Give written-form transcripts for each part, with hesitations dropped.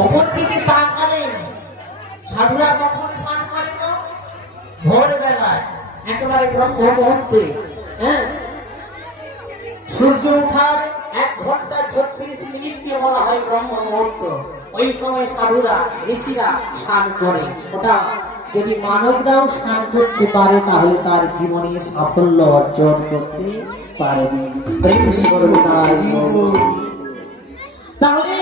ওপর দিকে তাকালেন। সাধুরা কখন স্নান করে না? ভোরবেলায়, একেবারে ব্রহ্ম মুহূর্তে। সূর্য ওঠার 1 ঘন্টা 36 মিনিটকে বলা হয় ব্রহ্ম মুহূর্ত। ওই সময় সাধুরা ঋষিরা স্নান করে। ওটা যদি মানবরাও স্নান করতে পারে তাহলে তার জীবনে সাফল্য অর্জন করতে পারবে। তাহলে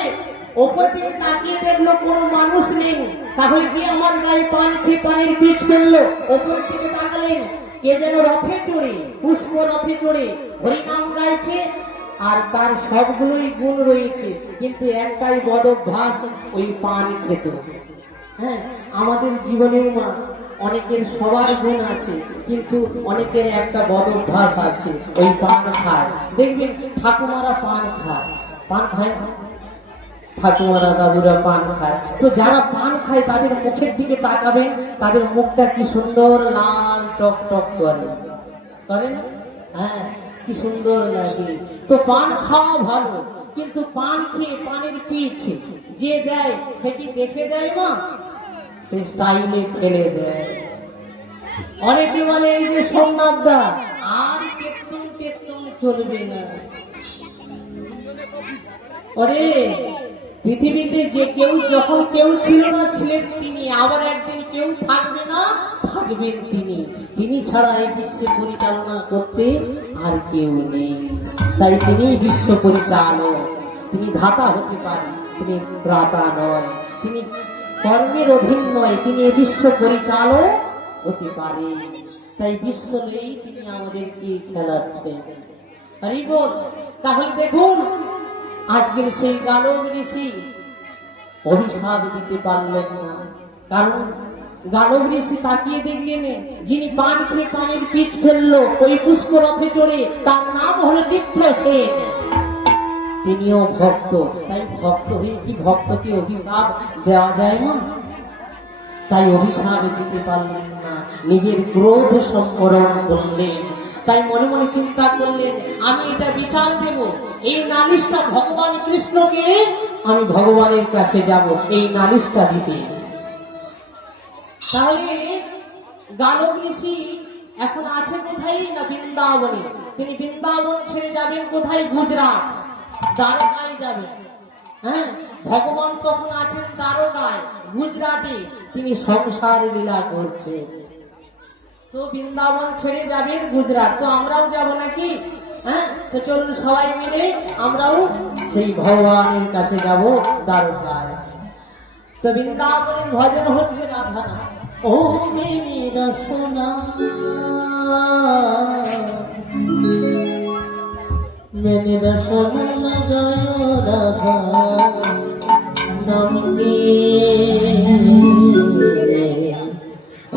ওপর দিকে তাকিয়ে দেখলো কোনো মানুষ নেই, তাহলে কি আমার গায়ে পান খেয়ে পানির বীজ ফেললো? ওপর দিকে তাকালেন, কে যেন রথে চড়ে, পুষ্প রথে চড়ে হরিনাম গাইছে, আর তার সবগুলোই গুণ রয়েছে, কিন্তু একটাই বদ অভ্যাস, ওই পান খেত। আমাদের জীবনেও মা অনেকের সবার গুণ আছে, কিন্তু অনেকের একটা বদ অভ্যাস আছে, ওই পান খায়। দেখবেন ঠাকুমারা পান খায়, পান খায় না? ঠাকুমারা দাদুরা পান খায়। তো যারা পান খায় তাদের মুখের দিকে তাকাবেন, তাদের মুখটা কি সুন্দর লাল টক টক করে, করে না? কি সুন্দর লাগে। তো পান খাওয়া ভালো, কিন্তু পান খেয়ে পানের পিছ যে দেয় সে কি দেখে দেয় মা? সে স্টাইলে ফেলে দেয়। অনেকে বলে এই যে সোমনাথ দা আর কেতুম কেতুম চলবে না। ওরে পৃথিবীতে যে কেউ যখন কেউ ছিল না ছিলেন তিনি, আবার একদিন কেউ থাকবে না থাকবেন তিনি। তিনি ছাড়া এই বিশ্ব পরিচালনা করতে আর কেউ নেই। তাই তিনি বিশ্ব পরিচালক, তিনি ধাতা হতে পারে, তিনি ত্রাতা নয়, তিনি কর্মের অধীন নয়, তিনি এই বিশ্ব পরিচালক হতে পারে। তাই বিশ্ব নেই, তিনি আমাদেরকে খেলাচ্ছেন। তাহলে দেখুন আজকের সেই গালব ঋষি অভিশাপ দিতে পারলেন না, কারণ গালব ঋষি তাকিয়ে দেখলেন যিনি পান খেয়ে পানির বীজ ফেললো ওই পুষ্প রথে চড়ে, তার নাম হলো চিত্রসেন। তিনিও ভক্ত, তাই ভক্ত হয়ে কি ভক্তকে অভিশাপ দেওয়া যায় না? তাই অভিশাপ দিতে পারলেন না, নিজের ক্রোধ সম্বরণ করলেন। তাই মনে মনে চিন্তা করলেন আমি এটা বিচার দেব, এই নালিশটা ভগবান কৃষ্ণকে আমি ভগবানের কাছে যাব এই নালিশটা দিতে। তাহলে গালব ঋষি এখন আছে কোথায়? না বৃন্দাবনে। তিনি বৃন্দাবন ছেড়ে যাবেন কোথায়? গুজরাট, দ্বারকায় যাবেন। ভগবান তখন আছেন দ্বারকায়, গুজরাটে তিনি সংসার লীলা করছেন। তো বৃন্দাবন ছেড়ে যাবেন গুজরাট, তো আমরাও যাব নাকি? তো চলুন সবাই মিলে আমরাও সেই ভগবানের কাছে যাব দ্বারকায়। তো বৃন্দাবনের ভজন হচ্ছে রাধা নাম। ও মেরা সোনা मैंने रसन लगायो राधा नाम की,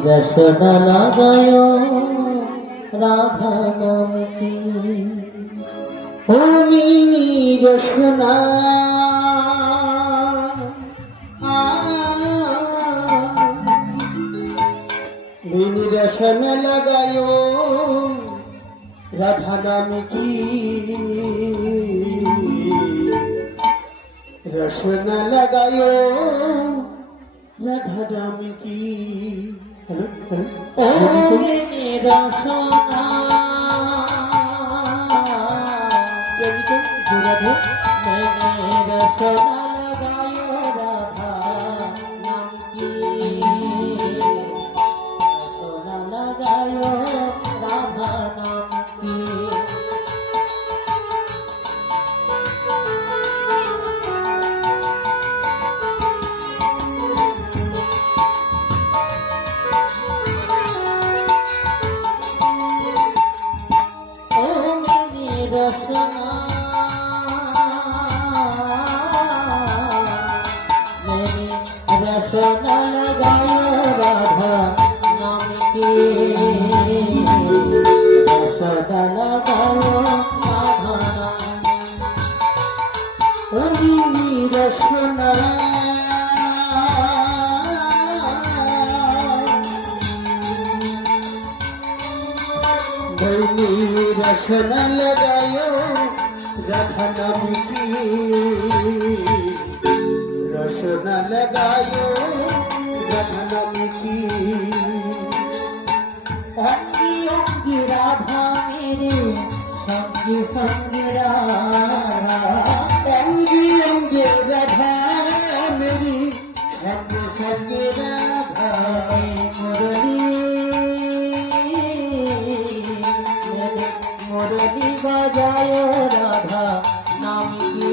रसन लगायो राधा नाम की। ओ मेरी रसना मेरी रसन लगायो राधा नाम की, रसन लगायो राधा नाम की। ओ मेरे रसना चलिए जुड़ा दो, मैंने रसना लगायो राधा नाम की, रसना लगायो राधा नाम की। रसना लगायो राधा नाम की, रसना लगायो राधा नाम रसना रसना लगायो राधा नाम की, रसना संगे राधा अंगी अंगे राधा मेरी रंग संगे राधा मुरली मेरे मुरली बजायो राधा नाम की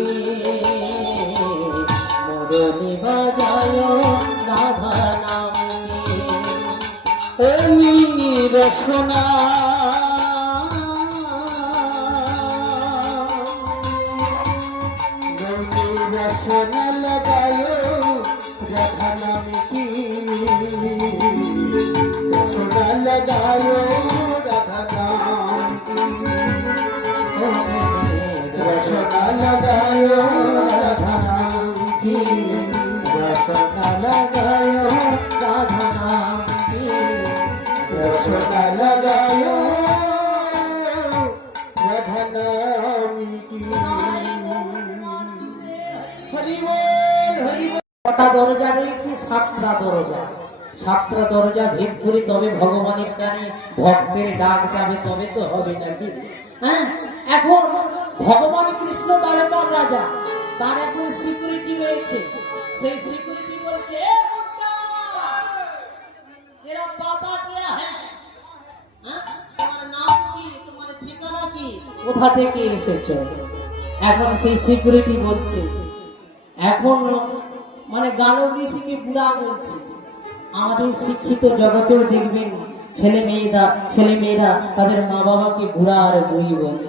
मुरली बजायो राधा नाम की ओ मीनी रसना रसना लगायो राधा नाम की रसना लगायो राधा नाम की रसना लगायो राधा नाम की रसना लगायो राधा नाम की रसना लगायो राधा नाम की हरि बोल हरि बोल। কটা দরজা রয়েছে? সাতটা দরজা। সাতটা দরজা ভেদ করে তবে ভগবানের কানে ভক্তের ডাক যাবে, তবে তো হবে নাকি? হ্যাঁ, এখন ভগবান কৃষ্ণ দ্বারকার রাজা, তার এখন সিকিউরিটি রয়েছে। সেই সিকিউরিটি বলছে, এ মুন্ডা, এরা পাতা কিয়া হ্যাঁ? হ্যাঁ? তোমার নাম কি? তোমার ঠিকানা কি? কোথা থেকে এসেছো? এখন সেই সিকিউরিটি বলছে, এখন মানে গালব ঋষিকে বুড়া বলছে। আমাদের শিক্ষিত জগতেও দেখবেন ছেলে মেয়েরা তাদের মা বাবাকে বুড়া আর বুড়ি বলে।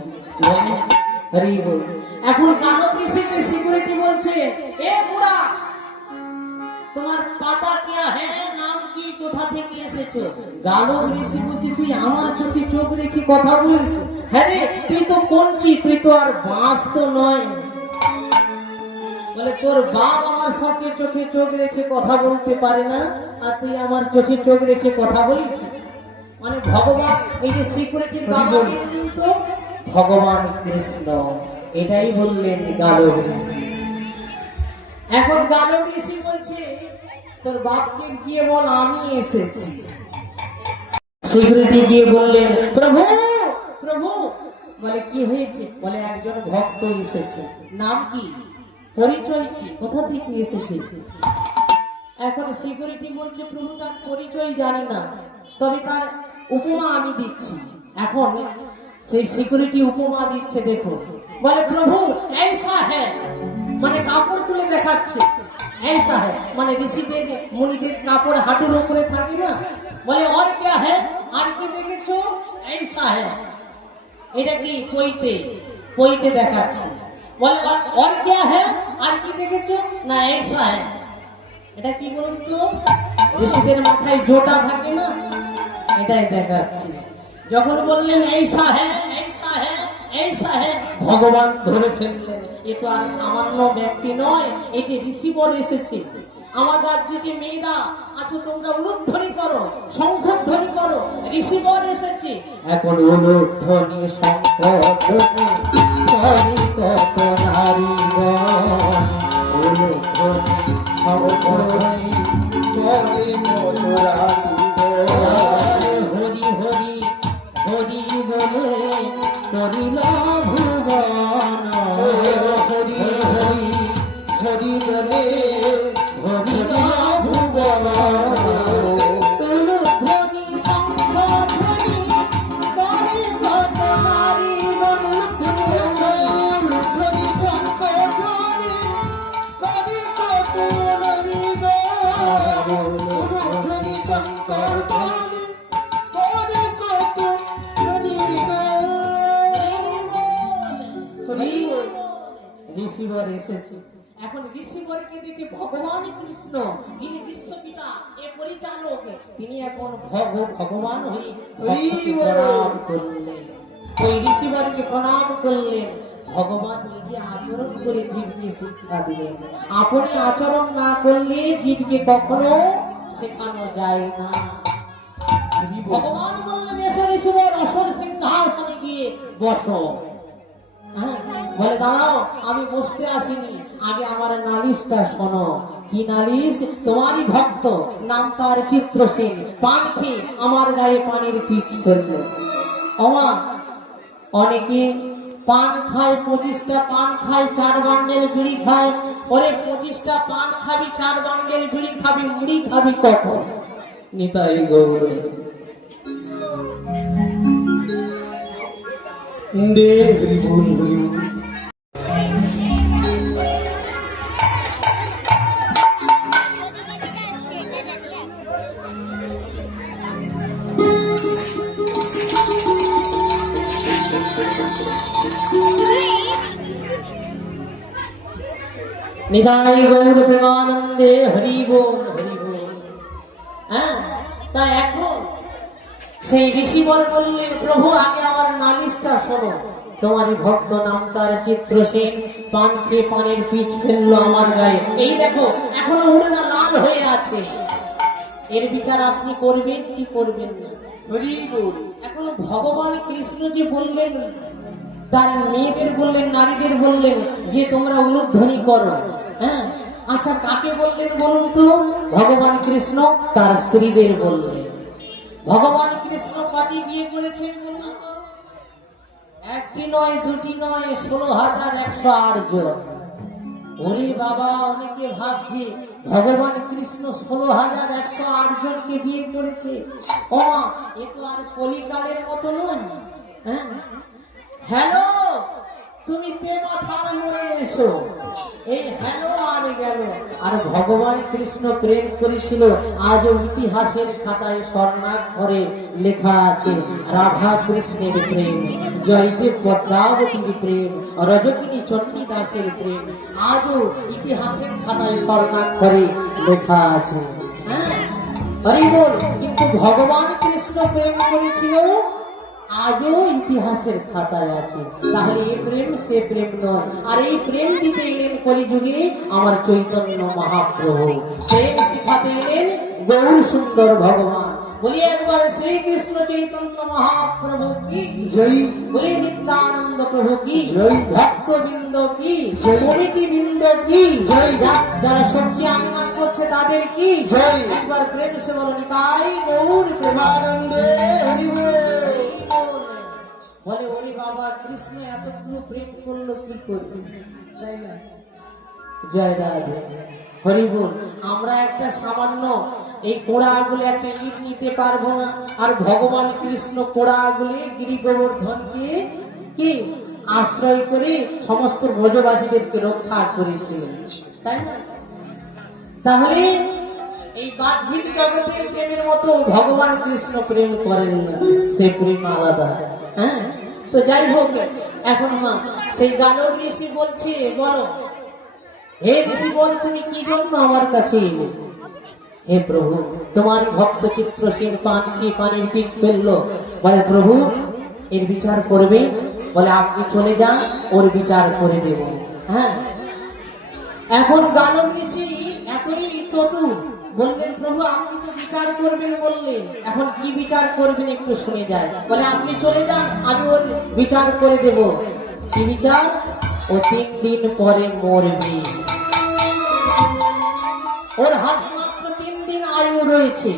হরি বল। এখন গালব ঋষিকে সিকিউরিটি বলছে, এ বুড়া, তোমার পাতা কিয়া হ্যাঁ? নাম কি? কোথা থেকে এসেছো? গালব ঋষি বলছে, তুই আমার চোখে চোখ রেখে কথা বলিস? হ্যাঁ রে, তুই তো কঞ্চি, তুই তো আর বাঁশ তো নয়। বলে, তোর বাপ আমার চোখে চোখে চোখ রেখে কথা বলতে পারে না, আর তুই আমার চোখে চোখ রেখে কথা বলিস? মানে ভগবান, এই যে সিকিউরিটির বাবা তো ভগবান কৃষ্ণ, এটাই বললেন গালব ঋষি। এখন গালব ঋষি বলছে, তোর বাপকে গিয়ে বল আমি এসেছি। সিকিউরিটি গিয়ে বললেন, প্রভু প্রভু। বলে, কি হয়েছে? বলে, একজন ভক্ত এসেছে। নাম কি? পরিচয় কি? কোথা থেকে এসেছে? এখন সিকিউরিটি বলছে, প্রভু তার পরিচয় জানি না, তবে তার উপমা আমি দিচ্ছি। এখন সেই সিকিউরিটি উপমা দিচ্ছে, দেখো। বলে, প্রভু ऐसा है, মানে কাপড় তুলে দেখাচ্ছে। ऐसा है মানে ঋষিদের মুনিদের কাপড় হাঁটুর উপরে থাকে না? বলে, और क्या है? আর কি দেখেছো? ऐसा है, এটা কি? পইতে দেখাচ্ছে। বলে, और क्या है? আর কি দেখেছো? না, ऐसा है, এটা কি বলুন তো? ঋষিদের মাথায় জোটা থাকে না, এটাই দেখাচ্ছি। যখন বললেন ऐसा है ऐसा है ऐसा है, ভগবান ধরে ফেললেন, এ তো আর সামান্য ব্যক্তি নয়, এই যে ঋষিবর এসেছে। আমার রাজ্যে যে মেয়েরা আছো, তোমরা উলুধ্বনি করো, শঙ্খধ্বনি করো, ঋষিবর এসেছে। এখন উলুধ্বনি শঙ্খধ্বনি করি কত নারীগণ, উলুধ্বনি শঙ্খধ্বনি করি কত নারীগণ। হরি হরি হরি বলে করিল ভুবন, হরি হরি হরি বলে করিল ভুবন। উলুধ্বনি শঙ্খধ্বনি করি কত নারীগণ, উলুধ্বনি শঙ্খধ্বনি করি কত নারীগণ, উলুধ্বনি শঙ্খধ্বনি করি কত নারীগণ। ঋষিবর এসেছে। এখন ঋষিবরকে দেখে ভগবান কৃষ্ণ, যিনি বিশ্বপিতা, এ পরিচালক, তিনি এখন ভগবান হয়ে প্রণাম করলেন। ওই ঋষিবরকে প্রণাম করলেন। ভগবান নিজে আচরণ করে জীবকে শিক্ষা দিলেন। আপনি আচরণ না করলে জীবকে কখনো শেখানো যায় না। ভগবান বললেন, এসো ঋষিবর, অসর সিংহাসনে গিয়ে বসো। বলে, দাঁড়াও, আমি বসতে আসিনি, আগে আমার নালিশটা শোনো। কি নালিশ? তোমারই ভক্ত, নাম তার চিত্রসেন, পান খেয়ে আমার গায়ে পানির পিচ করলো। অমা, অনেকে পান খায় 25টা পান খায় 4 বান্ডেল বিড়ি খায়। ওরে 25টা পান খাবি 4 বান্ডেল বিড়ি খাবি, মুড়ি খাবি কখন? নিতাই গৌর দে হরি বল হরি বল। নিতাই গৌর প্রেমানন্দে হরি বল হরি বল। হ্যাঁ, তা এখন সেই ঋষিবর বললেন, প্রভু আগে আমার নালিশটা শোনো। তোমারই ভক্ত নাম তার চিত্রসেন পান খেয়ে পানের পিচ ফেললো আমার গায়ে। এই দেখো এখনো উড়না লাল হয়ে আছে। এর বিচার আপনি করবেন কি করবেন না? হরি বল। এখনো ভগবান কৃষ্ণ যে বললেন, তার মেয়েদের বললেন, নারীদের বললেন যে তোমরা উলুধ্বনি করো। হ্যাঁ, আচ্ছা কাকে বললেন বলুন তো? ভগবান কৃষ্ণ তার স্ত্রীদের বললেন। ভগবান কৃষ্ণ কটি বিয়ে করেছেন বলুন তো? একটি নয়, দুটি নয়, 16,108 জন। ওরে বাবা, অনেকে ভাবছে ভগবান কৃষ্ণ 16,108 জনকে বিয়ে করেছে। ও মা, এ তো আর কলিকালের মতো নয়। হ্যাঁ, হ্যালো, তুমি তে মাথার মোড়ে এসো। এই হ্যালো আর গেল। আর ভগবান কৃষ্ণ প্রেম করেছিল, আজও ইতিহাসের খাতায় স্বর্ণাক্ষরে লেখা আছে রাধা কৃষ্ণের প্রেম, জয়দেব পদ্মাবতীর প্রেম, রজকিনী চণ্ডীদাসের প্রেম আজও ইতিহাসের খাতায় স্বর্ণাক্ষরে লেখা আছে। হ্যাঁ, হরি বল। কিন্তু ভগবান কৃষ্ণ প্রেম করেছিল, আজও ইতিহাসের খাতায় আছে। তাহলে এই প্রেম সে প্রেম নয়। আর এই প্রেম দিতে এলেন কলিযুগে আমার চৈতন্য মহাপ্রভু। প্রেম শিখাতে এলেন গৌর সুন্দর ভগবান। বলি একবার শ্রীকৃষ্ণ চৈতন্য মহাপ্রভু কি জয়। বলি নিত্যানন্দ প্রভু কি জয়। ভক্তবৃন্দ কি জয়। কমিটি বৃন্দ কি জয়। যারা সবজি আমিনা করছে তাদের কি জয়। একবার প্রেম সে বলো নিতাই গৌর প্রেমানন্দে হরি বল। বলে ওরে বাবা, কৃষ্ণ এতগুলো প্রেম করলো কি করবে, তাই না? জয় রাধে হরি বল। আমরা একটা সামান্য এই কোড়া আগুলে একটা ইট নিতে পারবো না, আর ভগবান কৃষ্ণ কোড়া আগুলে গিরি গোবর্ধনকে কি আশ্রয় করে সমস্ত ব্রজবাসীদেরকে রক্ষা করেছিলেন, তাই না? তাহলে এই বাহ্যিক জগতের প্রেমের মতো ভগবান কৃষ্ণ প্রেম করেন না, সেই প্রেম আলাদা। হ্যাঁ, তো যাই হোক, এখন মা সেই গানব ঋষি বলছে, বলো হে ঋষি বল, তুমি কি জন্য আমার কাছে এলে? হে প্রভু, তোমার ভক্ত চিত্রসেন পান খেয়ে পানির পিচ ফেললো। বলে প্রভু এর বিচার করবে? বলে আপনি চলে যান, ওর বিচার করে দেব। হ্যাঁ, এখন গানব ঋষি এতই চতুর, বললেন প্রভু আপনি তো বিচার করবেন বললেন, এখন কি বিচার করবেন একটু শুনে যায়। বলে আপনি চলে যান, আমি ওর বিচার করে দেব। কি বিচার? ও 3 দিন পরে মরবে। ওর হাতে মাত্র 3 দিন আয়ু রয়েছে,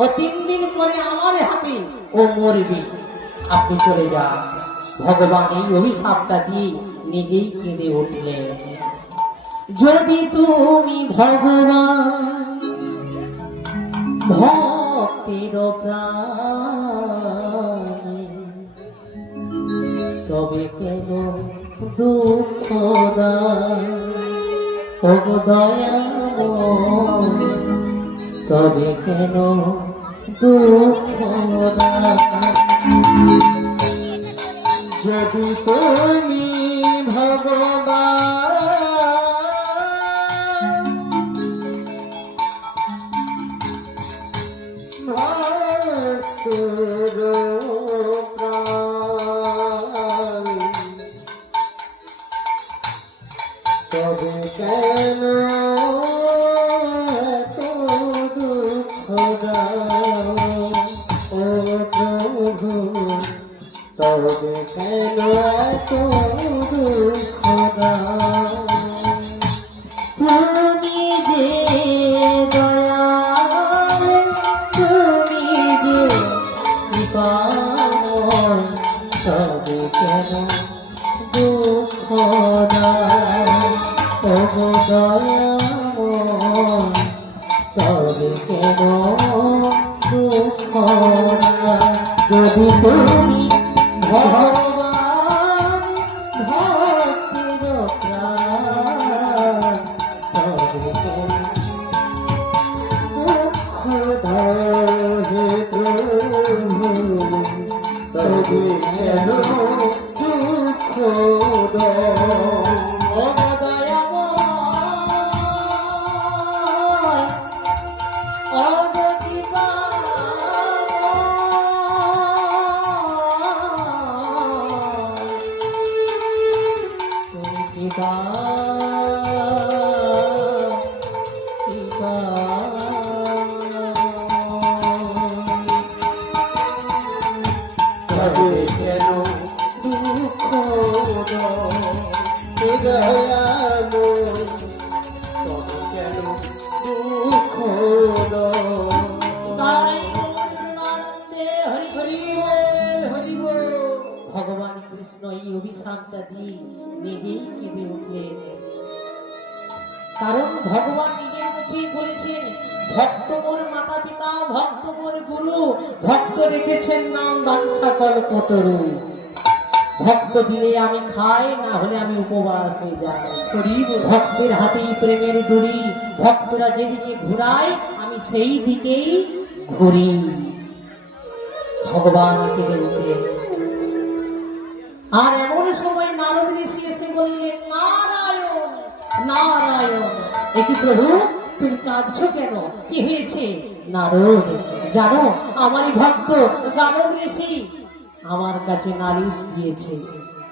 ও 3 দিন পরে আমার হাতে ও মরবে, আপনি চলে যান। ভগবান এই অভিশাপটা দিয়ে নিজেই কেঁদে উঠলেন। যদি তুমি ভগবান ভক্তির প্রাণ, তবে কেন দুঃখ দাও দয়াময়, তবে কেন দুঃখ দাও? যদি তুমি ভগবান ভক্তের প্রাণ, তবে কেন এত দুঃখ দাও ও প্রভু, তবে কেন এত দুঃখ দাও? তুমি যে দয়াল, তুমি যে কৃপাময়, তবে কেন গো দয়াময় তবে কেন দুঃখ দাও? যদি তুমি ভগবান ভক্তির প্রাণ তবে কেন দুঃখ দাও হে প্রভু, তবে কেন দুঃখ দাও? ও দয়াময়, ও কৃপাময়, তুমি তবে কেন দুঃখ দাও? হে দয়ালু, তবে কেন দুঃখ দাও? তাই প্রেমানন্দে হরি হরি বল, হরি বল। ভগবান কৃষ্ণ এই অভিশাপটা দিয়ে নিজেই কেঁদে উঠলেন, কারণ ভগবান নিজের মুখেই বলেছেন, ভক্ত মোর মাতা পিতা, ভক্ত মোর গুরু, ভক্ত রেখেছেন নাম বাঞ্ছা কল্পতরু। ভক্ত দিলে আমি খাই, না হলে আমি উপবাসে যাই। ভক্তের হাতেই প্রেমের ডুরি, ভক্তরা যেদিকে ঘুরায় আমি সেই দিকেই ঘুরি। ভগবান কেঁদে উঠলেন। আর এমন সময় নারদ ঋষি এসে বললেন, নারায়ণ নারায়ণ। একি প্রভু, তুমি কাঁদছো কেন? কি হয়েছে? নারদ, জানো আমারই ভক্ত গানব ঋষি আমার কাছে নালিশ দিয়েছে।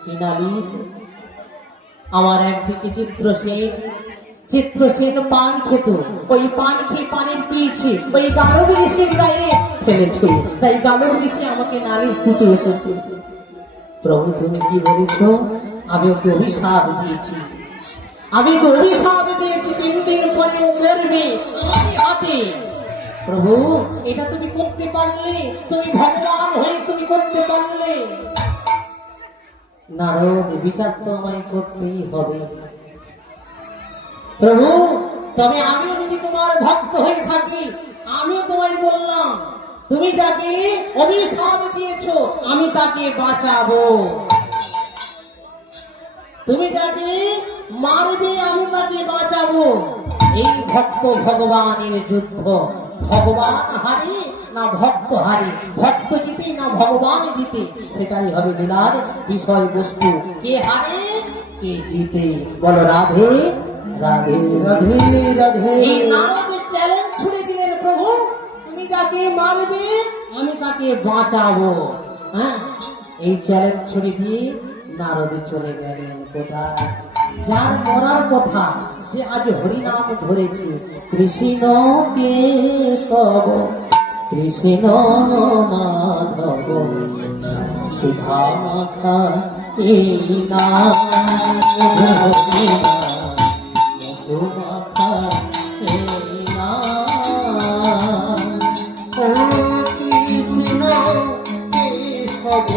কি নালিশ? আমার একদিকে চিত্রসেন পান খেত, ওই পান খেয়ে পানের পিয়েছে ওই গানব ঋষির গায়ে ফেলেছে, তাই গানব ঋষি আমাকে নালিশ দিতে এসেছে। প্রভু তুমি কি বলেছ? আমি ওকে অভিশাপ দিয়েছি, আমি ওকে অভিশাপ দিয়েছি 3 দিন পরে ও মরবে আমারই হাতে। প্রভু এটা তুমি করতে পারলে, তুমি ভগবান হয়ে তুমি করতে পারলে। নারদ, বিচার তো আমায় করতেই হবে। প্রভু তবে আমিও যদি তোমার ভক্ত হয়ে থাকি, আমিও তোমায় বললাম, তুমি যাকে অভিশাপ দিয়েছো আমি তাকে বাঁচাবো, তুমি যাকে মারবে আমি তাকে বাঁচাবো। এই ভক্ত ভগবানের যুদ্ধ, ভগবান হারে না ভক্ত হারে, ভক্ত জিতে না ভগবান জিতে, সেটাই হবে লীলার বিষয়বস্তু। কে হারে কে জিতে, বলো রাধে রাধে রাধে রাধে। এই নারদ চ্যালেঞ্জ ছুড়ে দিলেন, প্রভু তুমি যাকে মারবে আমি তাকে বাঁচাবো। হ্যাঁ, এই চ্যালেঞ্জ ছুড়ে দিয়ে নারদ চলে গেলেন কোথায়? যার মরার কথা সে আজ হরিনাম ধরেছে, কৃষ্ণ কেশব কৃষ্ণ মাধব সুধা মাখা এই নাম, মধু মাখা এই নাম। ও কৃষ্ণ কেশব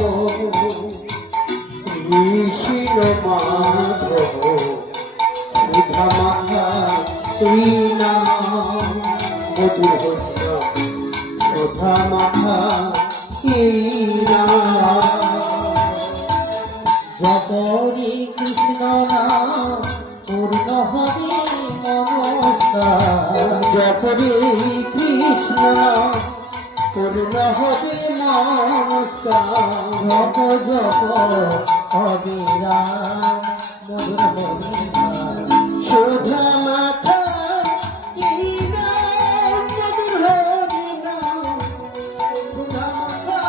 কৃষ্ণ মাধব সুধা মাখা তুই নাম, মধুর সুধা মাখা এই নাম। জপরে কৃষ্ণ নাম পূর্ণ হবে মনস্কার, জপরে কৃষ্ণ পূর্ণ হবে নমস্কার। জপ জপ হবে রাম মধুর হবে নাম। সুধা মাখা এই নাম, মধুর হবে নাম। সুধা মাখা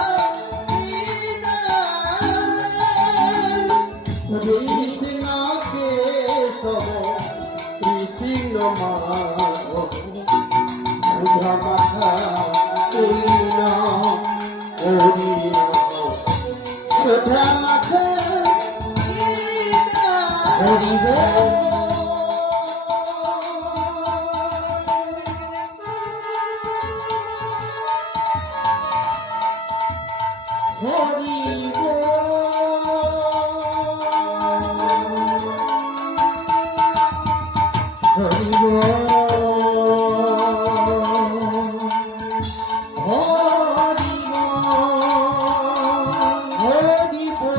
এই নাম। কৃষ্ণ কেশব কৃষ্ণ মাধব সুধা মাখা এই নাম, হরি নাম সুধা মাখা এই নাম। হরি বল। হরি বল। হরি বল হরি হরি বল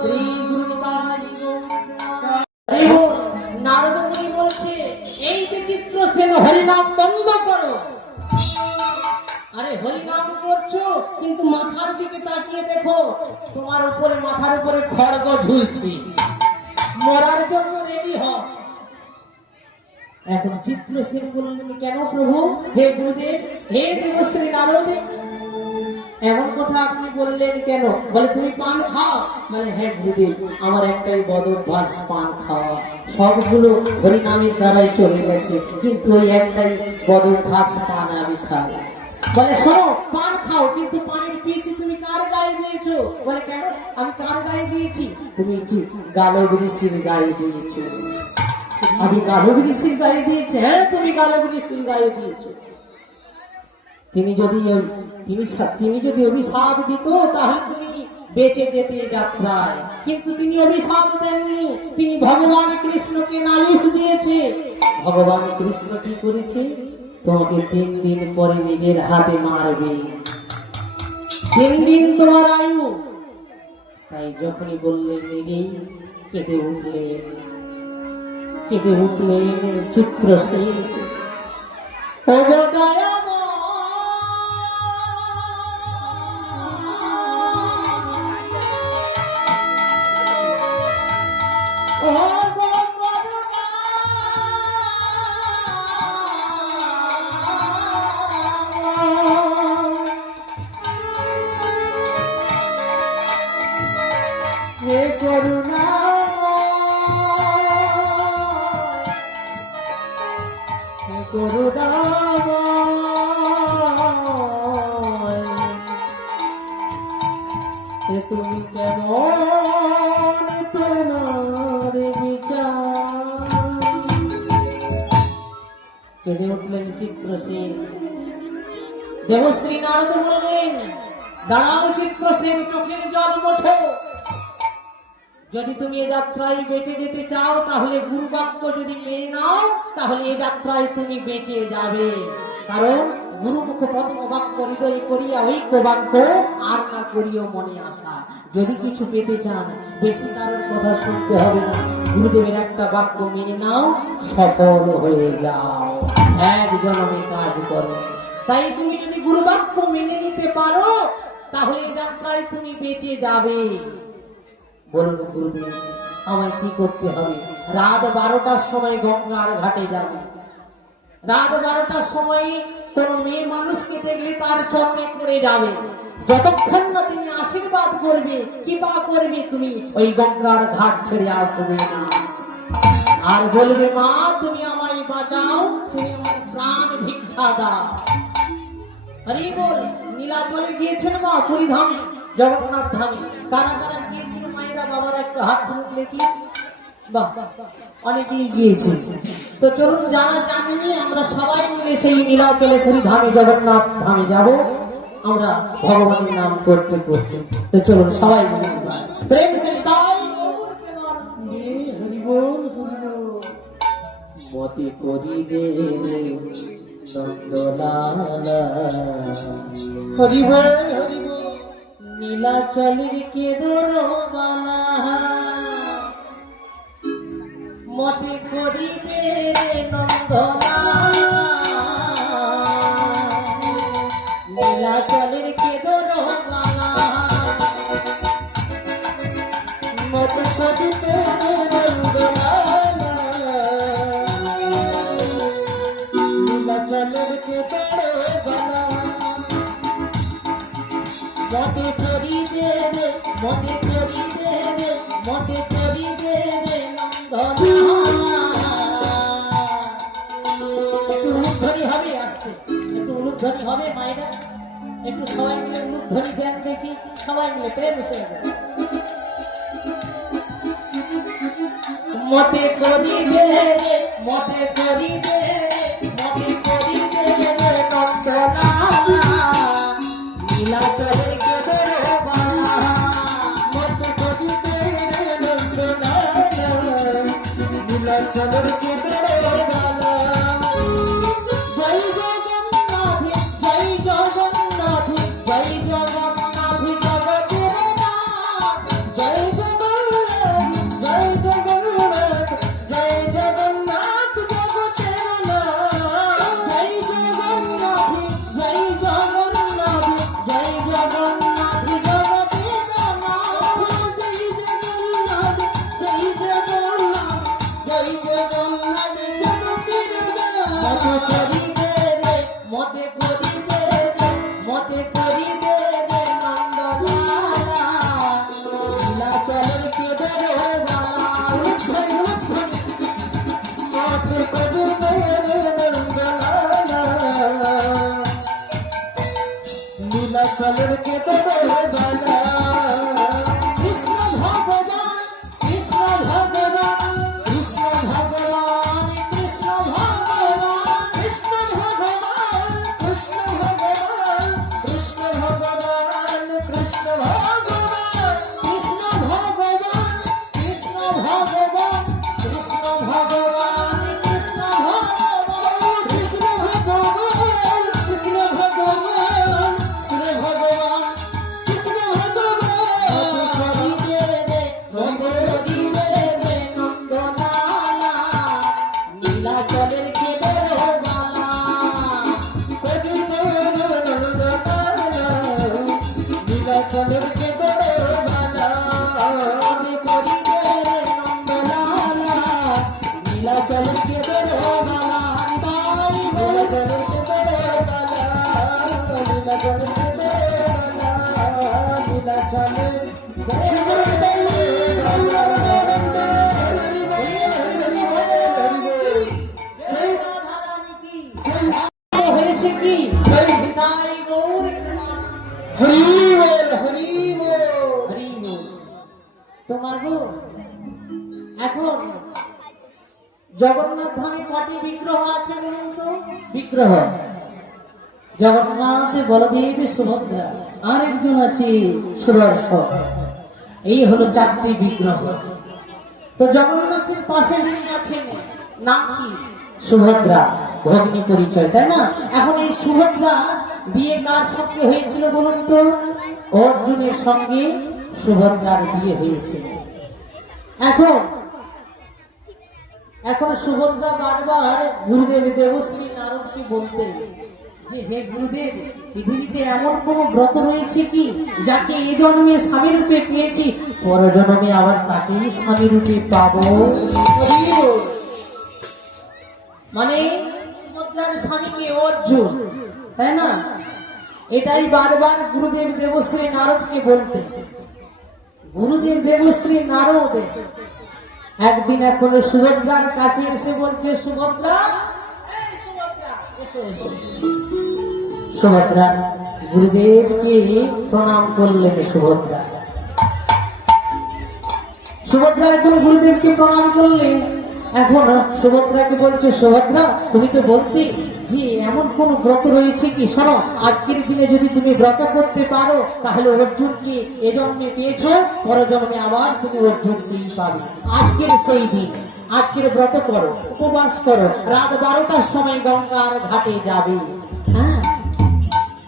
শ্রী গুরুনিতাই হরি বল। নারদ মুনি বলছে এই যে চিত্রসেন হরিনাম বন্ধ করো। আরে হরিনাম করছো কিন্তু মাথার দিকে তাকিয়ে দেখো তোমার উপরে মাথার উপরে খড়গ ঝুলছে, মরার জন্য রেডি হও। এখন চিত্রসেন বললেন কেন প্রভু? হে গুরুদেব, হে দেবশ্রী নারদ, এমন কথা আপনি বললেন কেন? বলে তুমি পান খাও? মানে হ্যাঁ গুরুদেব, আমার একটাই বদ অভ্যাস পান খাওয়া, সবগুলো হরিনামের দ্বারাই চলে গেছে, কিন্তু ওই একটাই বদ অভ্যাস পান আমি খাই। বলে শোনো, পান খাও কিন্তু পানের পিচ তুমি কার গায়ে দিয়েছো? বলে কেন, আমি কার গায়ে দিয়েছি? তুমি গালব ঋষির গায়ে দিয়েছো। আমি গালব ঋষির গায়ে দিয়েছি? হ্যাঁ তুমি গালব ঋষির গায়ে দিয়েছো। তিনি যদি অভিশাপ দিত তাহলে তুমি বেঁচে যেতে যাত্রায়, কিন্তু তিনি অভিশাপ দেননি, তিনি ভগবান কৃষ্ণকে নালিশ দিয়েছে। ভগবান কৃষ্ণ কি করেছে? তোমাকে 3 দিন পরে নিজের হাতে মারবে, 3 দিন তোমার আয়ু। তাই যখনই বললেন নিজেই কেঁদে উঠলেন চিত্রসেন। ওগো দয়াময়, ওগো করুণা, হে করুণা, হে করুণাময়, এ তুমি কেমন তোমার বিচার? কেঁদে উঠলেন চিত্রসেন। দেবশ্রী নারদ বললেন দাঁড়াও চিত্রসেন, চোখের জল মোছো। যদি তুমি এ যাত্রায় বেঁচে যেতে চাও তাহলে গুরু বাক্য যদি মেনে নাও তাহলে এ যাত্রায় তুমি বেঁচে যাবে। কারণ গুরুমুখ প্রথম বাক্য হৃদয় করিয়া ঐক্য বাক্য আর না করিও মনে আসা। যদি কিছু পেতে চান বেশি কারোর কথা শুনতে হবে না, গুরুদেবের একটা বাক্য মেনে নাও, সফল হয়ে যাও, এক জন্মে কাজ করো। তাই তুমি যদি গুরু বাক্য মেনে নিতে পারো তাহলে এই যাত্রায় তুমি বেঁচে যাবে। বলুন গুরুদেব আমায় কি করতে হবে? রাত 12টার সময় গঙ্গার ঘাটে যাবে। রাত 12টার সময় কোন মেয়ে মানুষকে দেখলে তার চরণে পড়ে যাবে। যতক্ষণ না তিনি আশীর্বাদ করবে কৃপা করবে তুমি ওই গঙ্গার ঘাট ছেড়ে আসবে না। আর বলবে মা তুমি আমায় বাঁচাও, তুমি আমার প্রাণ ভিক্ষা দাও। হরি বল। নীলাচলে গিয়েছেন মা, পুরী ধামে, জগন্নাথ ধামে। কারা কারা গিয়েছিল মায়েরা বাবারা একটু হাত তুলে কি? বাহ, অনেকেই গিয়েছে। তো চলুন যারা জানেনি আমরা সবাই মিলে সেই নীলাচলে পুরী ধামে জগন্নাথ ধামে যাব আমরা ভগবানের নাম করতে করতে। তো চলুন সবাই মিলে প্রেম সে নিতাই গৌর প্রেমানন্দে। হরি বল হরি বল। মতি করি দে নন্দলালা, হরি বল হরি বল। নীলাচলের কেদর বালা, মতি করি দে নন্দলালা, নীলাচলের কেদর বালা, মতি করি দে নন্দলালা, নীলাচলের কেদর বালা। মতে করি দেবে, মতে করি দেবে, মতে করি দেবে নন্দলালা। একটু উলুধ্বনি হবে, আসতে একটু উলুধ্বনি হবে মায়েরা, একটু সবাই মিলে উলুধ্বনি দেন দেখি, সবাই মিলে প্রেম এসে যাবে। মতে করি দেবে, মতে করি দেবে, মতে করি দেবে নন্দলালা, নীলাচলে কেদর বালা। চলে সুন্দর বিদায় গৌরানন্দ হরি বল হরি বল হরি বল জয় রাধা রানী কি হয়েছে কি নিতাই গৌর হরি বল হরি বল হরি বল। তোমার গো এখন জগন্নাথ ধামে কটি বিগ্রহ আছে বলুন তো? বিগ্রহ জগন্নাথ, বলদেব, সুভদ্রা, আর একজন আছে সুদর্শন। এই হলো 4টি বিগ্রহ। তো জগন্নাথের পাশে যিনি আছেন নাম কি? সুভদ্রা, ভগ্নী পরিচয়, তাই না? এখন এই সুভদ্রা বিয়ে কার সঙ্গে হয়েছিল বলুন তো? অর্জুনের সঙ্গে সুভদ্রার বিয়ে হয়েছিল। এখন সুভদ্রা বারবার গুরুদেব দেবশ্রী নারদকে বলতে যে, হে গুরুদেব, পৃথিবীতে এমন কোন ব্রত রয়েছে কি যাকে এ জন্মে স্বামী রূপে পেয়েছি, পর জন্মে আবার তাকেই স্বামী রূপে পাবো? মানে সুভদ্রার স্বামীকে অর্জুন, তাই না? এটাই বারবার গুরুদেব দেবশ্রী নারদকে বলতে। গুরুদেব দেবশ্রী নারদ একদিন এখন সুভদ্রার কাছে এসে বলছে, সুভদ্রা, এই সুভদ্রা, এসো এসো। সুভদ্রা গুরুদেবকে প্রণাম করলেন। সুভদ্রা এখন গুরুদেবকে প্রণাম করলেন। এখন সুভদ্রাকে বলছে, সুভদ্রা, তুমি তো বলতে যে এমন কোন ব্রত রয়েছে কি, শোনো, আজকের দিনে যদি তুমি ব্রত করতে পারো তাহলে অর্জুনকে এ জন্মে পেয়েছো, পর জন্মে আবার তুমি অর্জুনকেই পাবে। আজকের সেই দিন, আজকের ব্রত করো, উপবাস করো, রাত 12টার সময় গঙ্গার ঘাটে যাবে। হ্যাঁ,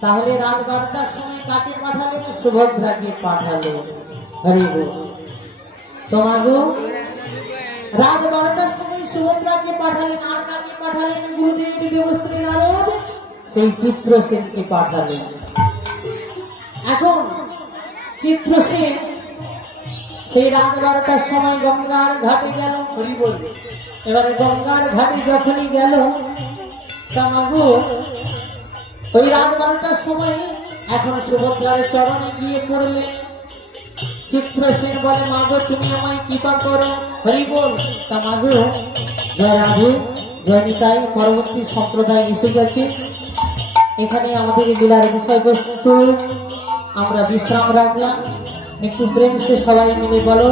তাহলে রাত 12টার সময় কাকে পাঠালেন? সুভদ্রাকে পাঠালেন। হরি বল। তোমাগো রাত 12টার সময় সুভদ্রাকে পাঠালেন। আর কাকে পাঠালেন? গুরুদেব দেবশ্রী নারদ সেই চিত্রসেনকে পাঠালেন। এখন চিত্রসেন সেই রাত 12টার সময় গঙ্গার ঘাটে গেল। হরি বল। এবারে গঙ্গার ঘাটে যখনই গেল, তামাগো ওই রাত 12টার সময় এখন সুভদ্রার চরণে গিয়ে পড়লেন। চিত্রসেন বলে, মাগো তুমি আমায় কৃপা করো। হরি বল। তা মাগো, জয় রাধে, জয় নিতাই। পরবর্তী সম্প্রদায় এসে গেছে। এখানে আমাদের লীলার বিষয়বস্তু আমরা বিশ্রাম রাখলাম। একটু প্রেম সে সবাই মিলে বলো,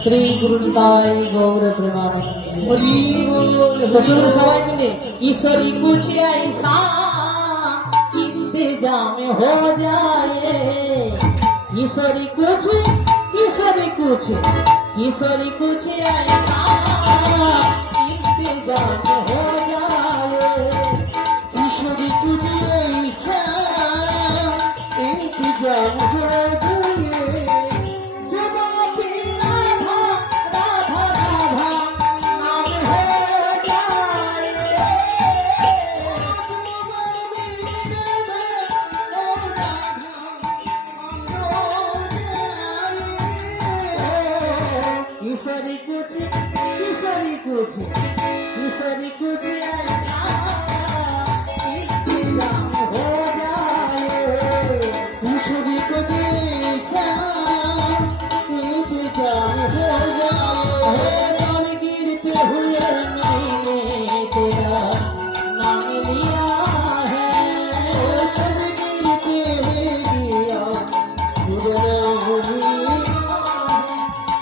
শ্রী গুরু নিতাই গৌর প্রেমানন্দ হরি বল প্রচুর সবাই মিলে। কিশোরী কুছ ऐसा इंतजाम हो जाए, किशोरी कुछ ऐसा इंतजाम हो जाए, किशोरी कुछ ऐसा इंतजाम हो जाए, जवाबी राधा राधा राधा नाम हो जाए, किशोरी कुछ ऐसा इंतजाम हो जाए, किशोरी कुछ ऐसा इंतजाम हो जाए, दम गिरते हुए मैंने तेरा नाम लिया है, चल गिरते हुए दिया पुराना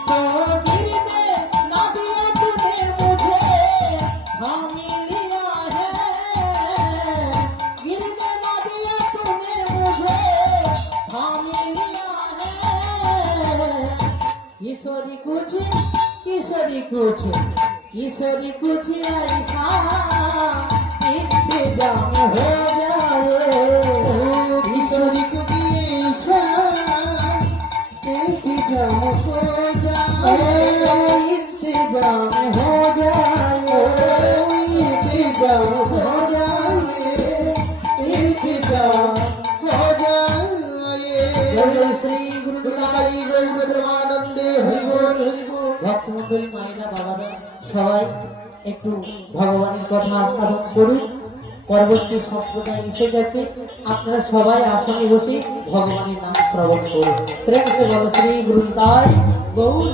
तो गिरने ना दिया तूने मुझे, थाम लिया है, गिरने ना दिया तूने मुझे, थाम लिया है, किशोरी कुछ ऐसा इंतजाम हो जाए, किशोरी कुछ ऐसा इंतजाम हो जाए, इंतजाम हो जाए, इंतजाम हो जाए, इंतजाम हो जाए। जय श्री गुरु निताई गौर प्रेमानंदे हरि बोल हरि बोल। ভক্তমন্ডলী, মায়েরা, বাবারা সবাই একটু ভগবানের কথা আস্বাদন করুন। পরবর্তী সম্প্রদায় এসে গেছে, আপনারা সবাই আসনে বসে ভগবানের নাম শ্রবণ করুন। প্রেম সে বল শ্রী গুরুদায় গৌর